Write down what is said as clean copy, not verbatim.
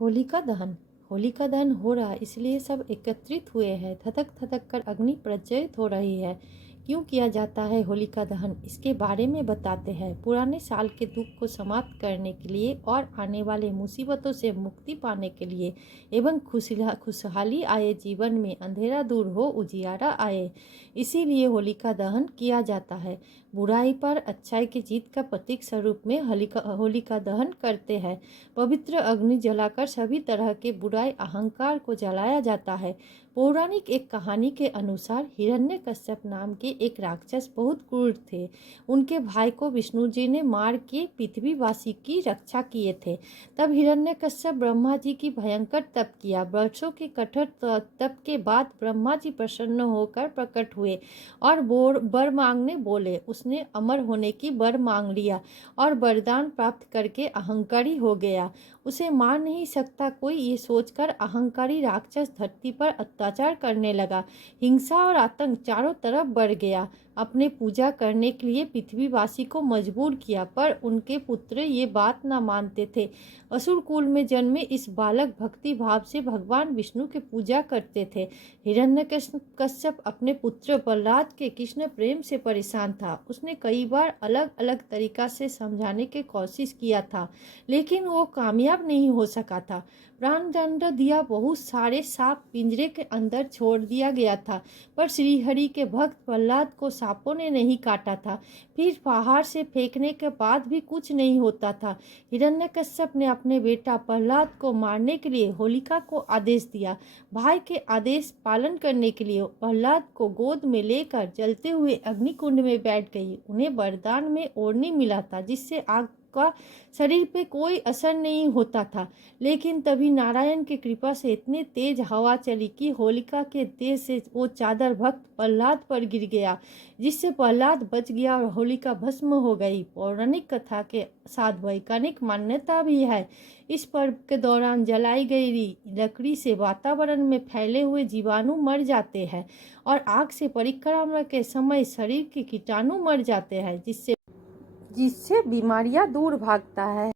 होलिका दहन हो रहा है, इसलिए सब एकत्रित हुए हैं। धधक धधक कर अग्नि प्रज्वलित हो रही है। क्यों किया जाता है होलिका दहन, इसके बारे में बताते हैं। पुराने साल के दुख को समाप्त करने के लिए और आने वाले मुसीबतों से मुक्ति पाने के लिए एवं खुशहाली आए, जीवन में अंधेरा दूर हो, उजियारा आए, इसीलिए होलिका दहन किया जाता है। बुराई पर अच्छाई की जीत का प्रतीक स्वरूप में होलिका दहन करते हैं। पवित्र अग्नि जलाकर सभी तरह के बुराई अहंकार को जलाया जाता है। पौराणिक एक कहानी के अनुसार हिरण्यकश्यप नाम के एक राक्षस बहुत क्रूर थे। उनके भाई को विष्णु जी ने मार के पृथ्वीवासी की रक्षा किए थे। तब हिरण्यकश्यप ब्रह्मा जी की भयंकर तप किया। वर्षों के कठोर तप के बाद ब्रह्मा जी प्रसन्न होकर प्रकट हुए और वर मांगने बोले। उसने अमर होने की वर मांग लिया और वरदान प्राप्त करके अहंकारी हो गया। उसे मार नहीं सकता कोई, ये सोचकर अहंकारी राक्षस धरती पर अत्याचार करने लगा। हिंसा और आतंक चारों तरफ बढ़ गया। अपने पूजा करने के लिए पृथ्वीवासी को मजबूर किया, पर उनके पुत्र ये बात ना मानते थे। असुर कुल में जन्मे इस बालक भक्ति भाव से भगवान विष्णु की पूजा करते थे। हिरण्यकश्यप अपने पुत्र प्रहलाद के कृष्ण प्रेम से परेशान था। उसने कई बार अलग अलग तरीका से समझाने की कोशिश किया था, लेकिन वो कामयाब नहीं हो सका था। प्राण दंड दिया, बहुत सारे सांप पिंजरे के अंदर छोड़ दिया गया था, पर श्रीहरि के भक्त प्रहलाद को सांपों ने नहीं काटा था। फिर पहाड़ से फेंकने के बाद भी कुछ नहीं होता था। हिरण्यकश्यप ने अपने बेटा प्रहलाद को मारने के लिए होलिका को आदेश दिया। भाई के आदेश पालन करने के लिए प्रहलाद को गोद में लेकर जलते हुए अग्निकुंड में बैठ गई। उन्हें वरदान में ओढ़नी मिला था, जिससे आग का शरीर पे कोई असर नहीं होता था। लेकिन तभी नारायण की कृपा से इतनी तेज हवा चली कि होलिका के देह से वो चादर भक्त प्रहलाद पर गिर गया, जिससे प्रहलाद बच गया और होलिका भस्म हो गई। पौराणिक कथा के साथ वैज्ञानिक मान्यता भी है। इस पर्व के दौरान जलाई गई लकड़ी से वातावरण में फैले हुए जीवाणु मर जाते हैं और आग से परिक्रमा के समय शरीर के कीटाणु मर जाते हैं, जिससे बीमारियां दूर भागता है।